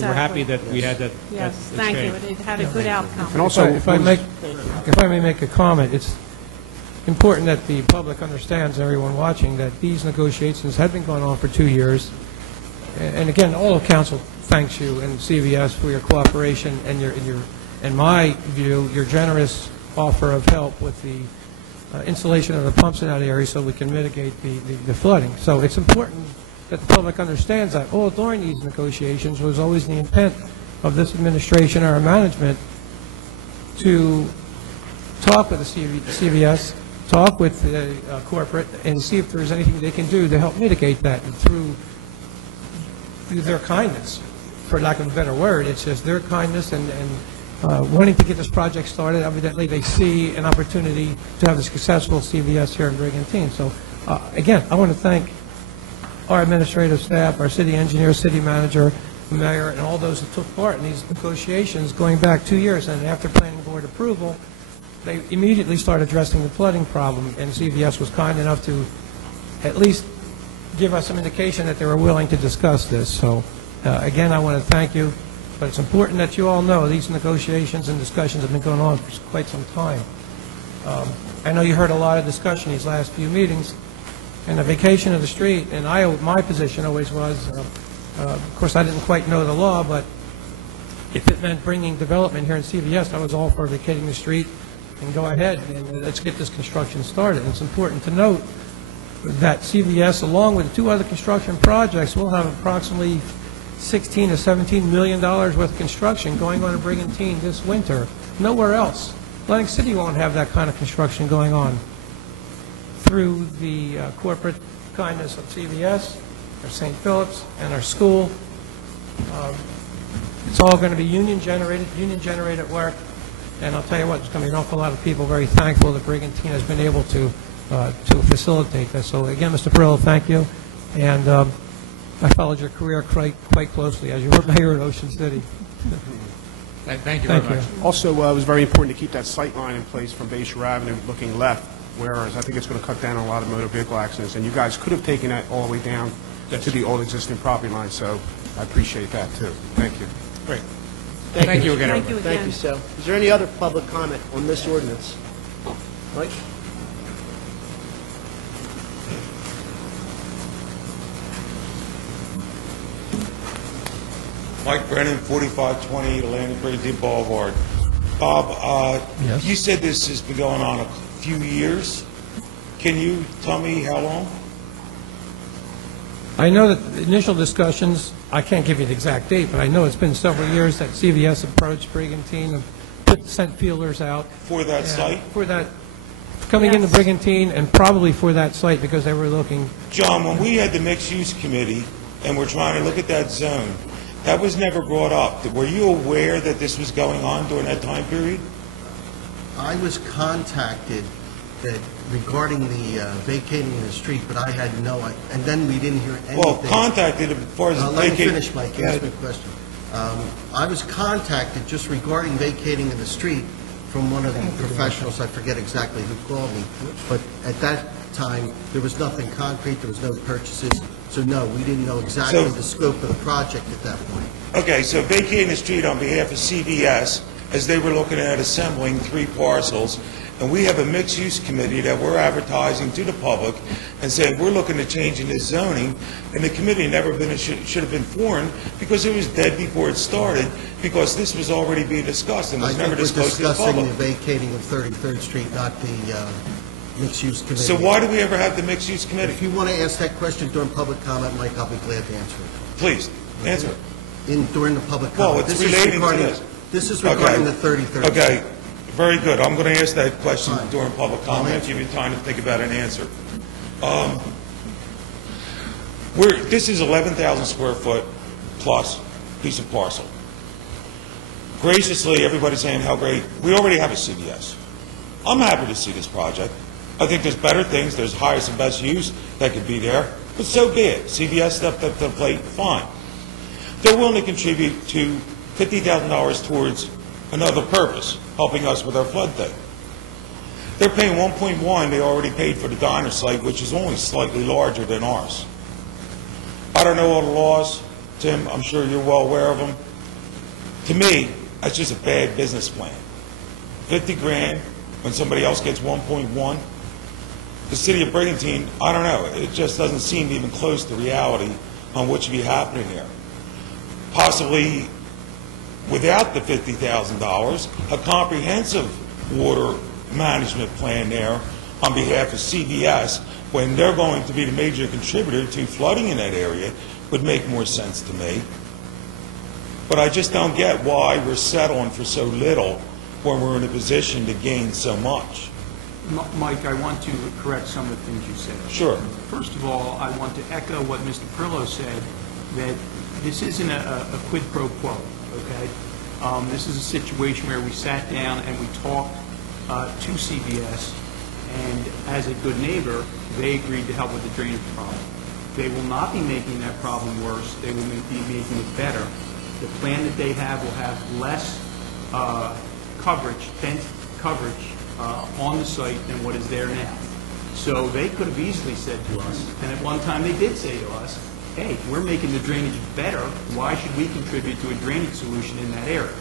So we're happy that we had that. Yes, that thank you. exchange. It had a good outcome. And also, If I may make a comment, it's important that the public understands, everyone watching, that these negotiations have been going on for 2 years. And again, all of council thanks you and CVS for your cooperation and in my view, your generous offer of help with the installation of the pumps in that area so we can mitigate the flooding. So it's important that the public understands that all during these negotiations was always the intent of this administration or our management to talk with the CVS, talk with the corporate, and see if there's anything they can do to help mitigate that. And through their kindness, for lack of a better word, it's just their kindness and wanting to get this project started. Evidently, they see an opportunity to have a successful CVS here in Brigantine. So, again, I want to thank our administrative staff, our city engineer, city manager, mayor, and all those who took part in these negotiations going back 2 years. And after planning board approval, they immediately started addressing the flooding problem, and CVS was kind enough to at least give us some indication that they were willing to discuss this. So, again, I want to thank you. But it's important that you all know these negotiations and discussions have been going on for quite some time. I know you heard a lot of discussion these last few meetings, and the vacation of the street, and my position always was, of course I didn't quite know the law, but if it meant bringing development here in CVS, I was all for vacating the street and go ahead and let's get this construction started. And it's important to note that CVS, along with 2 other construction projects, will have approximately $16 to $17 million worth of construction going on in Brigantine this winter. Nowhere else. Atlantic City won't have that kind of construction going on. Through the corporate kindness of CVS, our St. Philip's, and our school, it's all going to be union-generated work. And I'll tell you what, there's going to be an awful lot of people very thankful that Brigantine has been able to facilitate this. So again, Mr. Perillo, thank you. And I followed your career quite closely as you were mayor in Ocean City. Thank you very much. Also, it was very important to keep that sight line in place from Bayshore Avenue looking left, whereas I think it's going to cut down on a lot of motor vehicle accidents. And you guys could have taken that all the way down to the old existing property line, so I appreciate that, too. Thank you. Great. Thank you again. Thank you again. Thank you, Sal. Is there any other public comment on this ordinance? Mike? Mike Brennan, 4520 Atlantic Brigantine Boulevard. Bob, Yes. You said this has been going on a few years. Can you tell me how long? I know that the initial discussions, I can't give you the exact date, but I know it's been several years that CVS approached Brigantine and sent feelers out. For that site? For that, coming into Brigantine, and probably for that site, because they were looking. John, when we had the mixed-use committee and we're trying to look at that zone, that was never brought up. Were you aware that this was going on during that time period? I was contacted regarding the vacating of the street, but I had no, and then we didn't hear anything. Well, contacted as far as Let me vacating. finish, Mike. Ask me a question. I was contacted just regarding vacating of the street from one of the professionals. I forget exactly who called me, but at that time, there was nothing concrete. There was no purchases. So, no, we didn't know exactly the scope of the project at that point. Okay, so vacating the street on behalf of CVS, as they were looking at assembling 3 parcels, and we have a mixed-use committee that we're advertising to the public and saying we're looking at changing this zoning, and the committee never should have been formed because it was dead before it started, because this was already being discussed and was never disclosed to the public. I think we're discussing the vacating of 33rd Street, not the mixed-use committee. So why do we ever have the mixed-use committee? If you want to ask that question during public comment, Mike, I'll be glad to answer it. Please, answer it. During the public comment. Well, it's relating to this. This is regarding the 33rd. Okay, very good. I'm going to ask that question Fine. during public comment. I'll give you time to think about an answer. This is 11,000 square foot plus piece of parcel. Graciously, everybody's saying how great. We already have a CVS. I'm happy to see this project. I think there's better things. There's highest and best use that could be there. But so be it. CVS stepped up to the plate. Fine. They're willing to contribute to $50,000 towards another purpose, helping us with our flood thing. They're paying 1.1. They already paid for the diner site, which is only slightly larger than ours. I don't know all the laws. Tim, I'm sure you're well aware of them. To me, that's just a bad business plan. 50 grand when somebody else gets 1.1. The city of Brigantine, I don't know, it just doesn't seem even close to reality on what should be happening here. Possibly, without the $50,000, a comprehensive water management plan there on behalf of CVS, when they're going to be the major contributor to flooding in that area, would make more sense to me. But I just don't get why we're settling for so little when we're in a position to gain so much. Mike, I want to correct some of the things you said. Sure. First of all, I want to echo what Mr. Perillo said, that this isn't a quid pro quo, okay? This is a situation where we sat down and we talked to CVS, and as a good neighbor, they agreed to help with the drainage problem. They will not be making that problem worse. They will be making it better. The plan that they have will have less coverage, dense coverage on the site than what is there now. So they could have easily said to us, and at one time they did say to us, hey, we're making the drainage better. Why should we contribute to a drainage solution in that area?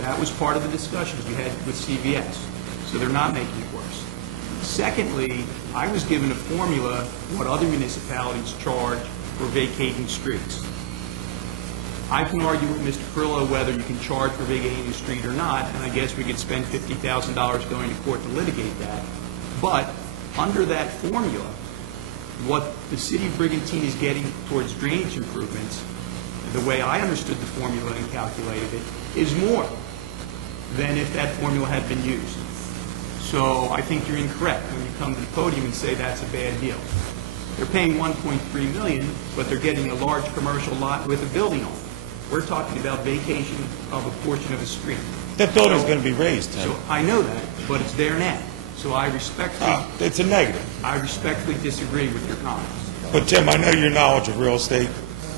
That was part of the discussions we had with CVS. So they're not making it worse. Secondly, I was given a formula what other municipalities charge for vacating streets. I can argue with Mr. Perillo whether you can charge for vacating a street or not, and I guess we could spend $50,000 going to court to litigate that. But under that formula, what the city of Brigantine is getting towards drainage improvements, the way I understood the formula and calculated it, is more than if that formula had been used. So I think you're incorrect when you come to the podium and say that's a bad deal. They're paying $1.3 million, but they're getting a large commercial lot with a building on it. We're talking about vacation of a portion of a street. That building's going to be raised, Tim. So I know that, but it's there now. So I respectfully, It's a negative. I respectfully disagree with your comments. But Tim, I know your knowledge of real estate,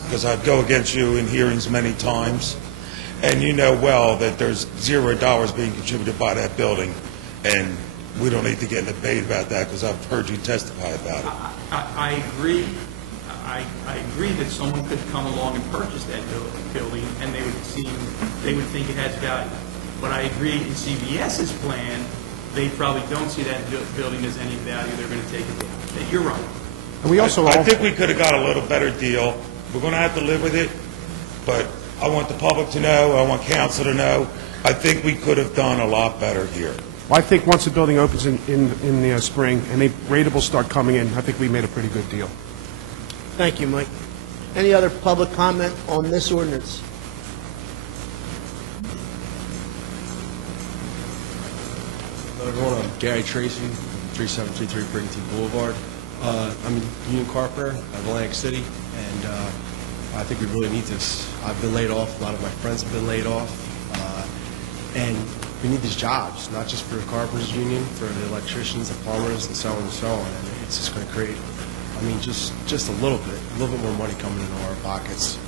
because I go against you in hearings many times, and you know well that there's $0 being contributed by that building, and we don't need to get in a debate about that, because I've heard you testify about it. I agree. I agree that someone could come along and purchase that building, and they would think it has value. But I agree in CVS's plan, they probably don't see that building as any value. They're going to take it down. You're right. And we also I think we could have got a little better deal. We're going to have to live with it, but I want the public to know, I want council to know, I think we could have done a lot better here. Well, I think once the building opens in the spring and rateables start coming in, I think we made a pretty good deal. Thank you, Mike. Any other public comment on this ordinance? Hello, everyone. I'm Gary Tracy, 3733 Brigantine Boulevard. I'm a union carpenter out of Atlantic City, and I think we really need this. I've been laid off. A lot of my friends have been laid off. And we need these jobs, not just for the carpenters union, for the electricians, the plumbers, and so on and so on. And it's just going to create, just a little bit more money coming into our pockets.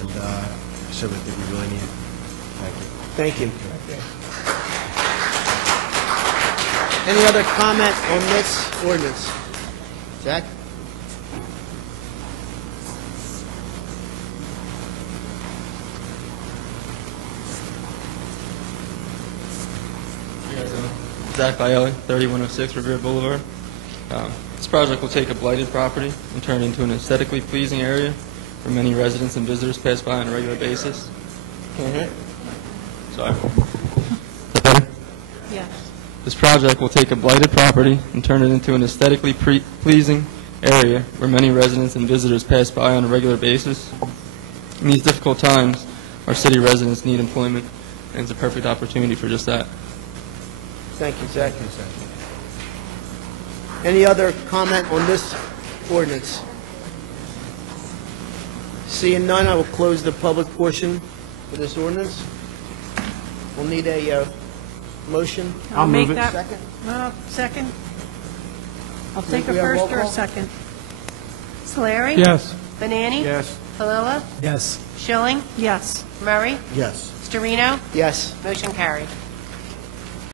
And I certainly think we really need it. Thank you. Thank you. Any other comment on this ordinance? Zach? Zach Bielli, 3106 Revere Boulevard. This project will take a blighted property and turn it into an aesthetically pleasing area where many residents and visitors pass by on a regular basis. Sorry. Is that better? Yes. This project will take a blighted property and turn it into an aesthetically pleasing area where many residents and visitors pass by on a regular basis. In these difficult times, our city residents need employment, and it's a perfect opportunity for just that. Thank you, Zach. Any other comment on this ordinance? Seeing none, I will close the public portion for this ordinance. We'll need a motion. I'll make move it. that. Second? Second. I'll Think take a we have roll first or a call? second. Solari? Yes. Banani? Yes. Palilla? Yes. Schilling? Yes. Murray? Yes. Storino? Yes. Motion carried.